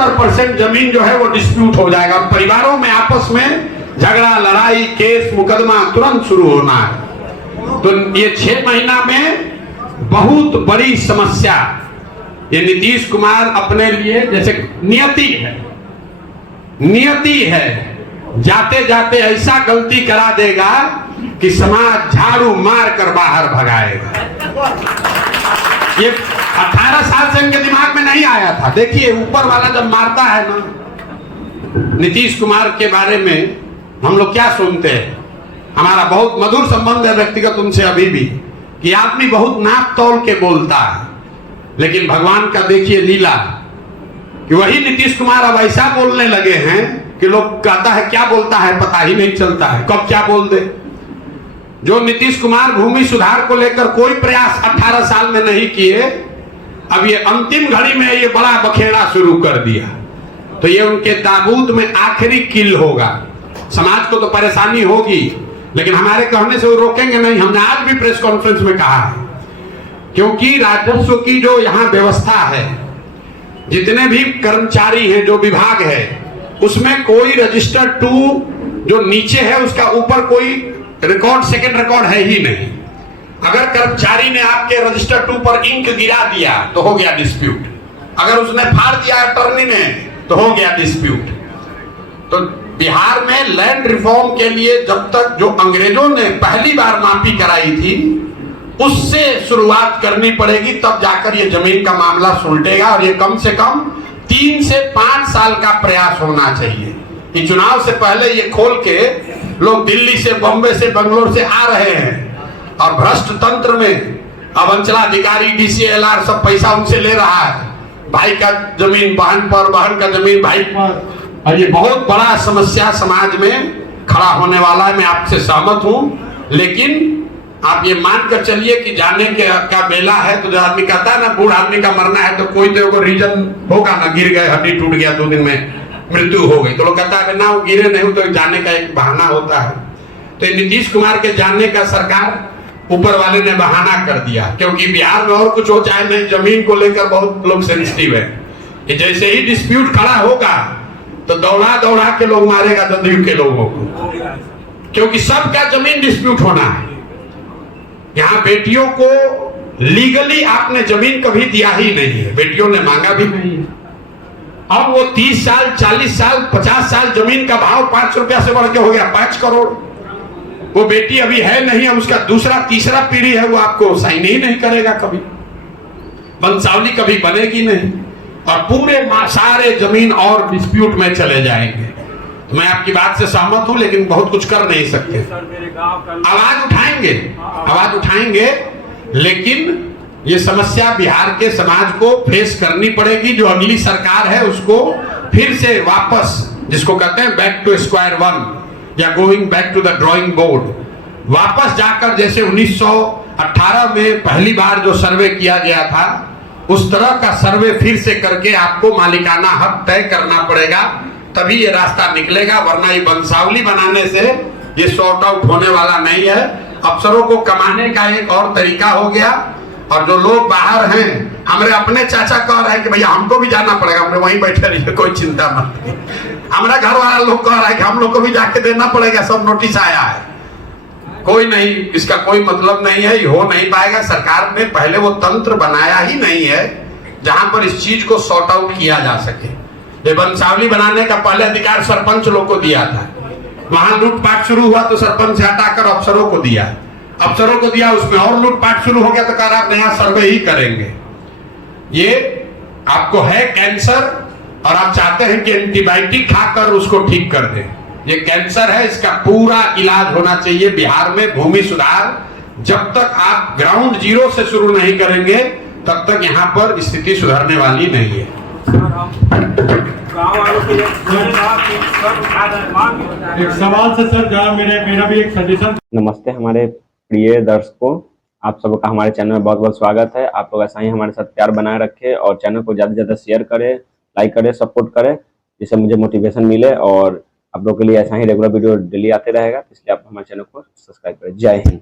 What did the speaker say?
70% जमीन जो है वो डिस्प्यूट हो जाएगा और परिवारों में आपस में झगड़ा, लड़ाई, केस, मुकदमा तुरंत शुरू होना है। तो ये 6 महीना में बहुत बड़ी समस्या ये नीतीश कुमार अपने लिए, जैसे नियति है, जाते जाते ऐसा गलती करा देगा कि समाज झाड़ू मार कर बाहर भगाएगा। ये 18 साल से इनके दिमाग में नहीं आया था। देखिए ऊपर वाला जब मारता है ना, नीतीश कुमार के बारे में हम लोग क्या सुनते हैं, हमारा बहुत मधुर संबंध है व्यक्तिगत उनसे अभी भी, कि आदमी बहुत नाप तोल के बोलता है, लेकिन भगवान का देखिए लीला कि वही नीतीश कुमार अब ऐसा बोलने लगे हैं कि लोग कहता है क्या बोलता है पता ही नहीं चलता है, कब क्या बोल दे। जो नीतीश कुमार भूमि सुधार को लेकर कोई प्रयास 18 साल में नहीं किए, अब ये अंतिम घड़ी में ये बड़ा बखेड़ा शुरू कर दिया, तो ये उनके ताबूत में आखिरी किल होगा। समाज को तो परेशानी होगी, लेकिन हमारे कहने से वो रोकेंगे नहीं। हमने आज भी प्रेस कॉन्फ्रेंस में कहा है, क्योंकि राजस्व की जो यहाँ व्यवस्था है, जितने भी कर्मचारी हैं, जो विभाग है, उसमें कोई रजिस्टर 2 जो नीचे है उसका ऊपर कोई रिकॉर्ड, सेकंड रिकॉर्ड है ही नहीं। अगर कर्मचारी ने आपके रजिस्टर 2 पर इंक गिरा दिया तो हो गया डिस्प्यूट, अगर उसने फाड़ दिया अटॉर्नी ने तो हो गया डिस्प्यूट। तो बिहार में लैंड रिफॉर्म के लिए जब तक जो अंग्रेजों ने पहली बार माफी कराई थी उससे शुरुआत करनी पड़ेगी, तब जाकर ये जमीन का मामला सुलटेगा। और ये कम से कम 3 से 5 साल का प्रयास होना चाहिए कि चुनाव से पहले ये खोल के लोग दिल्ली से, बॉम्बे से, बेंगलोर से आ रहे हैं और भ्रष्ट तंत्र में अब अंचलाधिकारी, DCLR सब पैसा उनसे ले रहा है, भाई का जमीन बहन पर, बहन का जमीन भाई पर, और ये बहुत बड़ा समस्या समाज में खड़ा होने वाला है। मैं आपसे सहमत हूं, लेकिन आप ये मानकर चलिए कि जाने के क्या बेला है। तो जो आदमी कहता है ना बूढ़ आदमी का मरना है तो कोई तो रीजन होगा ना, गिर गए, हड्डी टूट गया, 2 दिन में मृत्यु हो गई, तो लोग कहता है ना वो गिरे नहीं तो जाने का एक बहाना होता है। तो नीतीश कुमार के जाने का सरकार ऊपर वाले ने बहाना कर दिया, क्योंकि बिहार में और कुछ हो चाहे नहीं, जमीन को लेकर बहुत लोग सेंसिटिव है कि जैसे ही डिस्प्यूट खड़ा होगा तो दौड़ा दौड़ा के लोग मारेगा जदयू के लोगों को, क्योंकि सबका जमीन डिस्प्यूट होना है। यहाँ बेटियों को लीगली आपने जमीन कभी दिया ही नहीं है, बेटियों ने मांगा भी नहीं है। अब वो 30 साल, 40 साल, 50 साल जमीन का भाव 5 रुपया से बढ़ के हो गया 5 करोड़। वो बेटी अभी है नहीं, अब उसका दूसरा तीसरा पीढ़ी है, वो आपको साइन ही नहीं करेगा, कभी वंशावली कभी बनेगी नहीं, और पूरे सारे जमीन और डिस्प्यूट में चले जाएंगे। तो मैं आपकी बात से सहमत हूं, लेकिन बहुत कुछ कर नहीं सकते। आवाज उठाएंगे, लेकिन ये समस्या बिहार के समाज को फेस करनी पड़ेगी। जो अगली सरकार है उसको फिर से वापस, जिसको कहते हैं बैक टू स्क्वायर वन या going back to the drawing board, वापस जाकर जैसे 1918 में पहली बार जो सर्वे किया गया था उस तरह का सर्वे फिर से करके आपको मालिकाना हक तय करना पड़ेगा, तभी ये रास्ता निकलेगा। वरना ये वंशावली बनाने से ये सॉर्ट आउट होने वाला नहीं है। अफसरों को कमाने का एक और तरीका हो गया, और जो लोग बाहर हैं, हमारे अपने चाचा कह रहे हैं कि भैया हमको भी जाना पड़ेगा, हमने वहीं बैठे रहिए, कोई चिंता मत। हमारा घर वाला लोग कह रहा है कि हम लोग को भी जाके देना पड़ेगा, सब नोटिस आया है। कोई नहीं, इसका कोई मतलब नहीं है, ये हो नहीं पाएगा। सरकार ने पहले वो तंत्र बनाया ही नहीं है जहां पर इस चीज को सॉर्ट आउट किया जा सके। ये वंशावली बनाने का पहले अधिकार सरपंच लोग को दिया था, वहां लूटपाट शुरू हुआ तो सरपंच से हटाकर अफसरों को दिया, उसमें और लूटपाट शुरू हो गया तो कहा आप नया सर्वे ही करेंगे। ये आपको है कैंसर और आप चाहते हैं कि एंटीबायोटिक खाकर उसको ठीक कर दें। ये कैंसर है, इसका पूरा इलाज होना चाहिए बिहार में। भूमि सुधार जब तक आप ग्राउंड जीरो से शुरू नहीं करेंगे तब तक यहाँ पर स्थिति सुधरने वाली नहीं है। एक सवाल से सर, जहाँ मेरा भी एक सजेशन। नमस्ते हमारे प्रिय दर्शकों, आप सबका हमारे चैनल में बहुत बहुत स्वागत है। आप लोग ऐसा ही हमारे साथ प्यार बनाए रखें और चैनल को ज़्यादा से ज़्यादा शेयर करें, लाइक करें, सपोर्ट करें, जिससे मुझे मोटिवेशन मिले और आप लोग के लिए ऐसा ही रेगुलर वीडियो डेली आते रहेगा। इसलिए आप हमारे चैनल को सब्सक्राइब करें। जय हिंद।